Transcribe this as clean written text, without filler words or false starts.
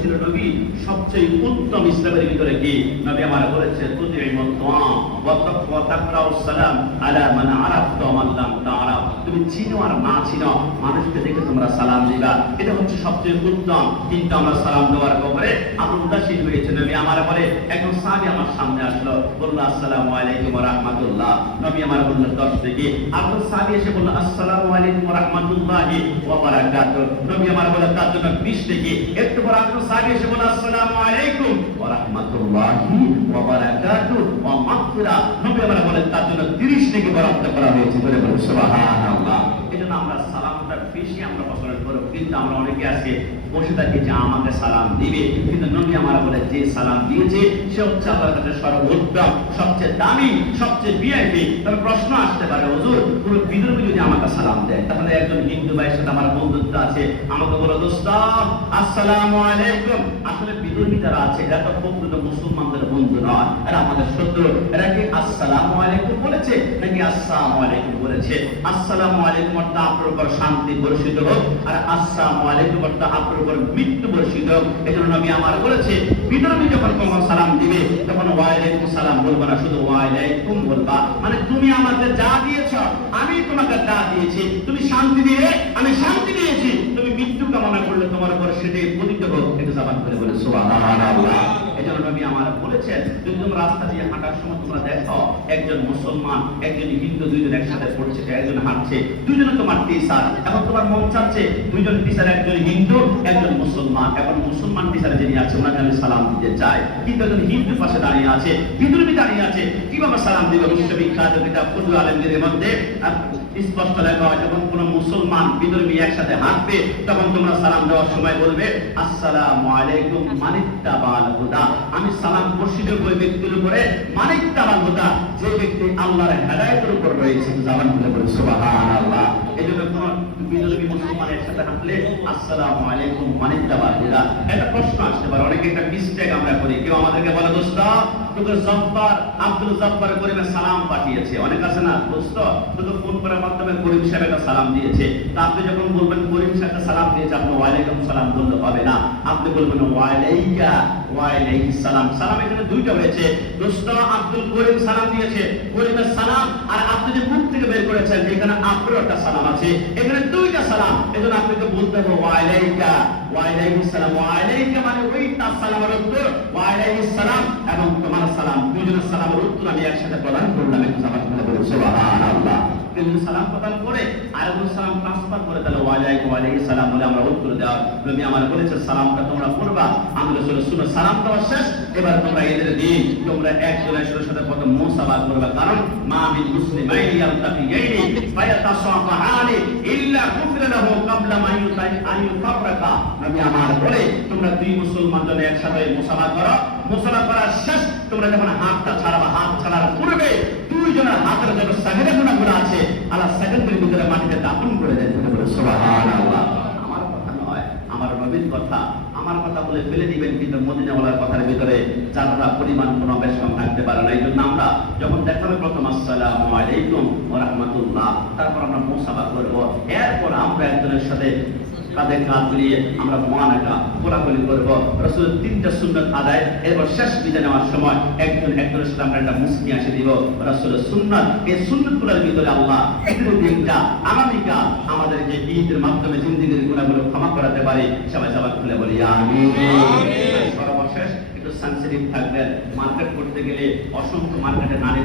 ছিল নবী সবচেয়ে উত্তম ইসলামের ভিতরে কি নবী আমার বলেছে তুতিউদ দুআ ওয়া তাকরাউস সালাম আলা মান আরাফতা ওয়া মান লাম তা'রাফ, তুমি চিনো আর না চিনো মানুষকে দেখে তোমরা সালাম দিবা, এটা হচ্ছে সবচেয়ে উত্তম। কিন্তু আমরা সালাম দেওয়ার পরে আমরা উদাসীন হয়েছে। নবী আমার বলে একজন সাহাবী আমার সামনে আসলো, বলল আসসালামু আলাইকুম ওয়া রাহমাতুল্লাহ। নবী আমার বলল 10 থেকে। আরেকজন সাহাবী এসে বলল আসসালামু আলাইকুম ওয়া রাহমাতুল্লাহি ওয়া বারাকাতুহু। নবী আমার বলল তার জন্য 20 থেকে। একটু পর আরেকজন সাহাবী এসে বলল আসসালামু আলাইকুম ওয়া রাহমাতুল্লাহি ওয়া বারাকাতুহু ওয়া মাগফিরা। নবী আমার বলে তার জন্য 30 থেকে বরাদ্দ করা হয়েছে। বলে সুবহানাল্লাহ। এজন্য আমরা সালামটা বেশি আমরা পছন্দ করব, কিন্তু আমরা অনেকে আজকে বসে থাকি যে আমাকে সালাম দিবে, কিন্তু নবী আমার বলে যে সালাম দিয়েছে সে হচ্ছে আল্লাহর কাছে সর্বোত্তম, সবচেয়ে দামি, সবচেয়ে ভিআইপি। তবে প্রশ্ন আসতে পারে হুজুর পুরো বিদর্ভী যদি আমাকে সালাম দেয়, তাহলে একজন হিন্দু ভাইয়ের সাথে আমার বন্ধুত্ব আছে, আমাকে বলো দোস্ত আসসালামু আলাইকুম। আসলে বিদর্ভী যারা আছে এরা তো প্রকৃত মুসলমানদের বন্ধু নয়, এরা আমাদের শত্রু। এরা কি আসসালামু আলাইকুম বলেছে নাকি আসসালামু আলাইকুম বলেছে? আসসালামু আলাইকুম অর্থ আপনার উপর শান্তি বর্ষিত হোক, আর আসসালামু আলাইকুম অর্থ আপনার উপর মৃত্যু বর্ষিত হোক। এজন্য নবী আমার বলেছে বিদর্ভী যখন কোনো সালাম দিবে তখন ওয়া আলাইকুম সালাম বলবা না, শুধু ওয়া আলাইকুম বলবা। মানে তুমি আমাকে যা দিয়েছো আমি তোমাকে তা দিয়েছি, তুমি শান্তি দিলে আমি শান্তি দিয়েছি, তুমি মৃত্যু কামনা করলে তোমার উপর সেটাই পতিত হোক। এটা জবান করে বলে সুবহানাল্লাহ। এজন্য নবী আমার বলেছেন যদি তোমরা রাস্তা দিয়ে হাঁটার সময় তোমরা দেখো একজন মুসলমান একজন হিন্দু দুইজন একসাথে পড়ছে, একজন হাঁটছে, দুইজনে তোমার টিচার, এখন তোমার মন চাচ্ছে দুইজন টিচার, একজন হিন্দু একজন মুসলমান। এখন মুসলমান টিচার যিনি আছে ওনাকে আমি সালাম দিতে চাই, কিন্তু একজন হিন্দু পাশে দাঁড়িয়ে আছে, বিদ্রোহী দাঁড়িয়ে আছে, কিভাবে সালাম দিবে? বিশ্ববিখ্যাত কিতাব ফুতুহ আলমগীরের মধ্যে স্পষ্ট লেখা হয় যখন কোন মুসলমান বিদ্রোহী একসাথে হাঁটবে তখন তোমরা সালাম দেওয়ার সময় বলবে আসসালামু আলাইকুম মানিত্তাবাল হুদা। আমি সালাম বর্ষিত ওই ব্যক্তির উপরে মানিত্তাবাল হুদা, যে ব্যক্তি আল্লাহর হেদায়েতের উপর রয়েছে। জবান খুলে বলে সুবহানাল্লাহ। এজন্য কোন বিদ্রোহী মুসলমান একসাথে হাঁটলে আসসালামু আলাইকুম মানিত্তাবাল হুদা। এটা প্রশ্ন আসতে পারে, অনেকে একটা মিস্টেক আমরা করি। কেউ আমাদেরকে বলে দোস্ত তোকে জব্বার আব্দুল জব্বার করিমের সালাম পাঠিয়েছে, অনেক আছে না দোস্ত তোকে ফোন করার মাধ্যমে করিম সাহেব একটা সালাম দিয়েছে। তা আপনি যখন বলবেন করিম সাহেব সালাম দিয়েছে, আপনি ওয়ালাইকুম সালাম বলতে হবে না, আপনি বলবেন ওয়ালাইকা ওয়ালাইহিস সালাম। সালাম এখানে দুইটা হয়েছে, দোস্ত আব্দুল করিম সালাম দিয়েছে, করিমের সালাম, আর আপনি যে মুখ থেকে বের করেছেন এখানে আপনার একটা সালাম আছে, এখানে দুইটা সালাম। এজন্য আপনাকে বলতে হবে ওয়ালাইকা ওয়ালাইহিস সালাম। ওয়ালাইকা মানে ওই তার সালামের উত্তর, ওয়ালাইহিস সালাম এবং তোমার সালাম, দুইজনের সালামের উত্তর আমি একসাথে প্রদান করলাম। একটু সালাম করে বলুন সুবহানাল্লাহ। কিন্তু সালাম প্রদান করে আরেকজন সালাম ট্রান্সফার করে তাহলে ওয়ালাইকুম ওয়ালাইহিস সালাম বলে আমরা উত্তর দেওয়া। নবী আমার বলেছে সালামটা তোমরা পড়বা, আমি রাসূল শুনে সালাম দেওয়া শেষ, এবার তোমরা এদের দিন তোমরা একজন একজনের সাথে প্রথম মুসাফা করবে, কারণ মা মিন মুসলিমাইনি ইয়ালতাকিয়াইনি ফায়াতাসাফাহানি ইল্লা কুফিরা লাহু ক্বাবলা মা ইউতাফরাকা। নবী আমার বলে তোমরা দুই মুসলমান জন একসাথে মুসাফা করো, মুসাফা করার শেষ তোমরা যখন হাতটা ছাড়াবা, হাত ছাড়ার পূর্বে দুইজনের হাতের যত সাগরে গুনাহগুলো আছে আল্লাহ সেকেন্ডের ভিতরে মাটিতে দাফন করে দেন। সুবহানাল্লাহ। আমার কথা নয়, আমার নবীর কথা। আমার কথা বলে ফেলে দিবেন, কিন্তু মদিনাওয়ালার কথার ভিতরে যারা পরিমাণ কোনো বেশকম থাকতে পারে না। এই জন্য আমরা যখন দেখা হবে প্রথম আসসালামু আলাইকুম ওয়া রাহমাতুল্লাহ, তারপর আমরা মুসাফা করব, এরপর আমরা একজনের সাথে কাঁধে কাঁধ মিলিয়ে আমরা মুআনাকা কোলাকুলি করব। রাসূল 3টা সুন্নাত আদায়, এরপর শেষ বিদায় নেওয়ার সময় একজন একজনের সাথে আমরা একটা মুস্কি আসে দিব। রাসূলের সুন্নাত, এই সুন্নাতগুলোর ভিতরে আল্লাহ ঈদের দিনটা আগামীকাল আমাদেরকে ঈদের মাধ্যমে জিন্দেগির গুনাহগুলো ক্ষমা করাতে পারে। সবাই জবান খুলে বলি আমিন। সর্বশেষ একটু সেনসিটিভ থাকবেন, মার্কেট করতে গেলে অসংখ্য মার্কেটে নারী